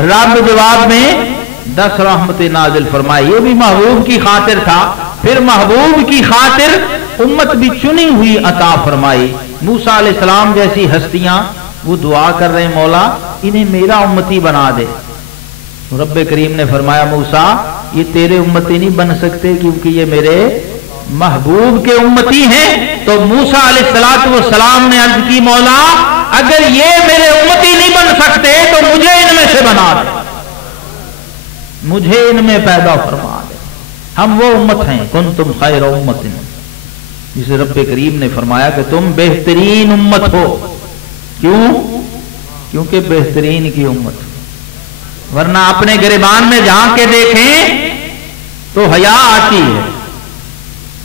رب جواب میں 10 رحمتیں نازل فرمائی. یہ بھی محبوب کی خاطر تھا. پھر محبوب کی خاطر امت بھی چنی ہوئی عطا فرمائی. موسیٰ علیہ السلام جیسی ہستیاں وہ دعا کر رہے ہیں مولا انہیں میرا امتی بنا دے. رب کریم نے فرمایا موسیٰ یہ تیرے امتی نہیں بن سکتے کیونکہ یہ میرے محبوب کے امتی ہیں. تو موسیٰ علیہ السلام نے عرض کی مولا اگر یہ میرے امتی نہیں بن سکتے تو مجھے ان میں سے بنا دے, مجھے ان میں پیدا فرما دے. ہم وہ امت ہیں کنتم خیر امت, جسے رب کریم نے فرمایا کہ تم بہترین امت ہو. کیوں؟ کیونکہ بہترین کی امت ہو. ورنہ اپنے گریبان میں جھانک کے دیکھیں تو حیا آتی ہے.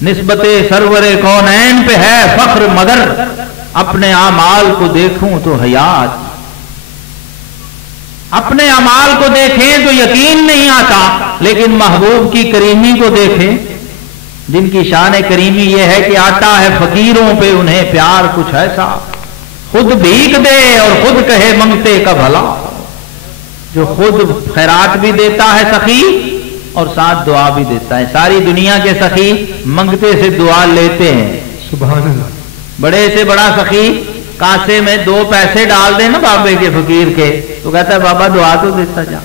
نسبت سرور کونین پہ ہے فخر مگر اپنے اعمال کو دیکھوں تو حیا آتی. اپنے اعمال کو دیکھیں تو یقین نہیں آتا, لیکن محبوب کی کریمی کو دیکھیں جن کی شان کریمی یہ ہے کہ آتا ہے فقیروں پہ انہیں پیار کچھ ایسا خود بھیک دے اور خود کہے منگتے کا بھلا. جو خود خیرات بھی دیتا ہے سخی اور ساتھ دعا بھی دیتا ہے. ساری دنیا کے سخی منگتے سے دعا لیتے ہیں. سبحان اللہ. بڑے سے بڑا سخی کاسے میں 2 پیسے ڈال دیں نا بابے کے فقیر کے تو کہتا ہے بابا دعا تو دیتا جا.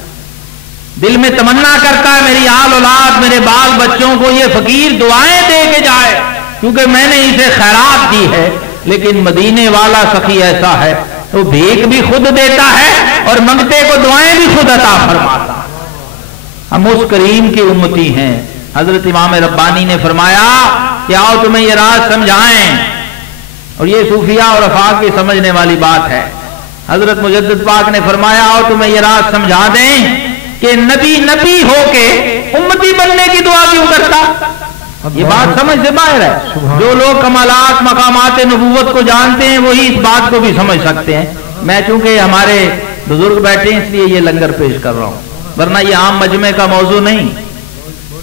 دل میں تمنا کرتا ہے میری آل اولاد میرے بال بچوں کو یہ فقیر دعائیں دے کے جائے کیونکہ میں نے اسے خیرات دی ہے. لیکن مدینے والا سخی ایسا ہے تو بھیک بھی خود دیتا ہے اور منگتے کو دعائیں بھی خود عطا فرماتا. ہم اس کریم کی امتی ہیں. حضرت امام ربانی نے فرمایا کہ آؤ تمہیں یہ راز سمجھائیں, اور یہ صوفیاء اور افاق کی سمجھنے والی بات ہے. حضرت مجدد پاک نے فرمایا آؤ تمہیں یہ راز سمجھا دیں کہ نبی ہو کے امتی بننے کی دعا کیوں کرتا. یہ بات سمجھ سے باہر ہے. جو لوگ کمالات مقامات نبوت کو جانتے ہیں وہی اس بات کو بھی سمجھ سکتے ہیں. میں چونکہ ہمارے بزرگ بیٹھے ہیں اس لیے یہ لنگر پیش کر رہا ہوں, ورنہ یہ عام مجمع کا موضوع نہیں.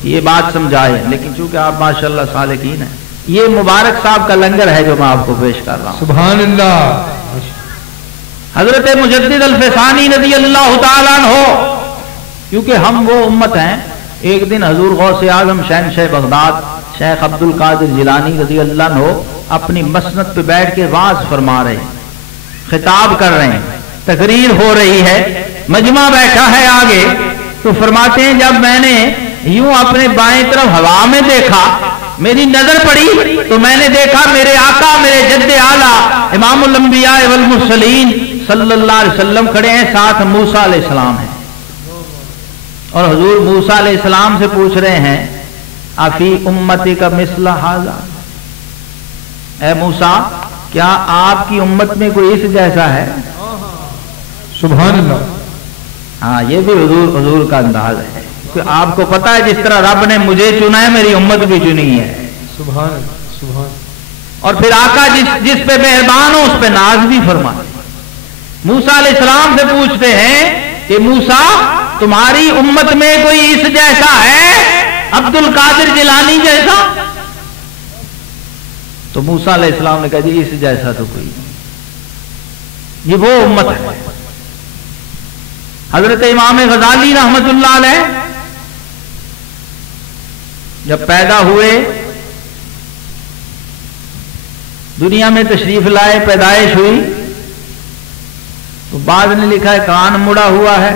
یہ بات سمجھائے, لیکن چونکہ آپ ماشاءاللہ سالکین ہیں یہ مبارک صاحب کا لنگر ہے جو میں آپ کو پیش کر رہا ہوں. سبحان اللہ. حضرت مجدد الفسانی رضی اللہ تعالیٰ عنہ, کیونکہ ہم وہ امت ہیں. ایک دن حضور غوث اعظم شہنشاہ بغداد شیخ عبد القادر جیلانی رضی اللہ عنہ اپنی مسند پہ بیٹھ کے واعظ فرما رہے ہیں, خطاب کر رہے ہیں, تقریر ہو رہی ہے, مجمع بیٹھا ہے آگے. تو فرماتے ہیں جب میں نے یوں اپنے بائیں طرف ہوا میں دیکھا میری نظر پڑی تو میں نے دیکھا میرے آقا میرے جد اعلیٰ امام الانبیاء والمرسلین صلی اللہ علیہ وسلم کھڑے ہیں, ساتھ موسیٰ علیہ السلام ہیں. اور حضور موسیٰ علیہ السلام سے پوچھ رہے ہیں افی امتی کا مثل ھذا, اے موسیٰ کیا آپ کی امت میں کوئی اس جیسا ہے. سبحان اللہ. ہاں یہ بھی حضور کا انداز ہے کہ آپ کو پتا ہے جس طرح رب نے مجھے چنا ہے میری امت بھی چنی ہے. سبحان اللہ. سبحان. اور پھر آقا جس پہ مہربان ہو اس پہ ناز بھی فرمائے. موسیٰ علیہ السلام سے پوچھتے ہیں کہ موسیٰ تمہاری امت میں کوئی اس جیسا ہے عبد القادر جیلانی جیسا. تو موسیٰ علیہ السلام نے کہا جی اس جیسا تو کوئی نہیں, یہ وہ امت ہے. حضرت امام غزالی رحمت اللہ علیہ جب پیدا ہوئے دنیا میں تشریف لائے, پیدائش ہوئی تو بعض نے لکھا ہے کان مڑا ہوا ہے,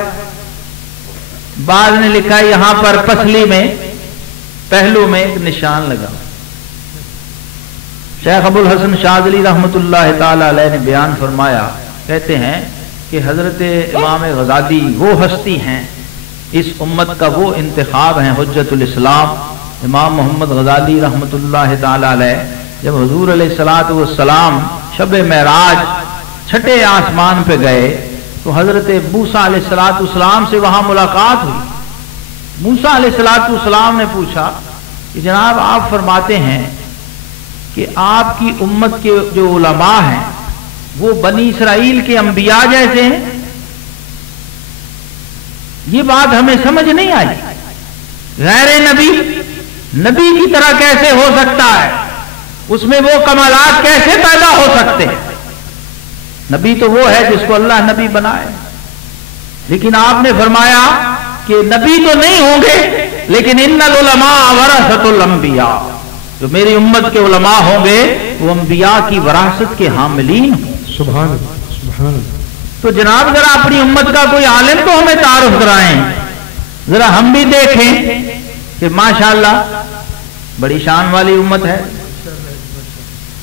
بعض نے لکھا ہے یہاں پر پسلی میں پہلو میں ایک نشان لگا. شیخ ابو الحسن شاذلی رحمت اللہ تعالی علیہ نے بیان فرمایا, کہتے ہیں کہ حضرت امام غزالی وہ ہستی ہیں, اس امت کا وہ انتخاب ہیں, حجت الاسلام امام محمد غزالی رحمت اللہ تعالی علیہ. جب حضور علیہ الصلوۃ والسلام شب معراج چھٹے آسمان پہ گئے تو حضرت موسیٰ علیہ الصلوۃ والسلام سے وہاں ملاقات ہوئی. موسیٰ علیہ الصلوۃ والسلام نے پوچھا کہ جناب آپ فرماتے ہیں کہ آپ کی امت کے جو علماء ہیں وہ بنی اسرائیل کے انبیاء جیسے ہیں. یہ بات ہمیں سمجھ نہیں آئی. غیر نبی کی طرح کیسے ہو سکتا ہے, اس میں وہ کمالات کیسے پیدا ہو سکتے ہیں. نبی تو وہ ہے جس کو اللہ نبی بنائے, لیکن آپ نے فرمایا کہ نبی تو نہیں ہوں گے لیکن ان العلماء ورثۃ الانبیاء، جو میری امت کے علماء ہوں گے وہ انبیاء کی وراثت کے حاملین ہوں۔ سبحان اللہ سبحان اللہ۔ تو جناب ذرا اپنی امت کا کوئی عالم تو ہمیں تعارف کرائیں، ذرا ہم بھی دیکھیں کہ ماشاءاللہ بڑی شان والی امت ہے۔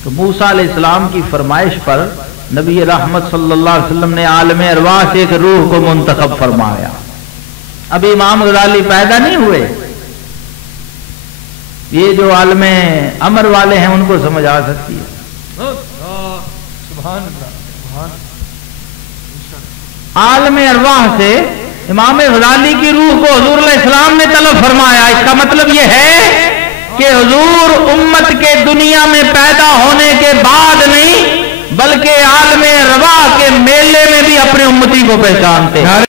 تو موسیٰ علیہ السلام کی فرمائش پر نبی رحمت صلی اللہ علیہ وسلم نے عالم ارواح سے ایک روح کو منتخب فرمایا۔ ابھی امام غزالی پیدا نہیں ہوئے، یہ جو عالم امر والے ہیں ان کو سمجھ آ سکتی ہے۔ سبحان اللہ سبحان عالم ارواح سے امام غزالی کی روح کو حضور علیہ السلام نے طلب فرمایا۔ اس کا مطلب یہ ہے کہ حضور امت کے دنیا میں پیدا ہونے کے بعد نہیں بلکہ عالم ارواح کے میلے میں بھی اپنے امتی کو پہچانتے ہیں۔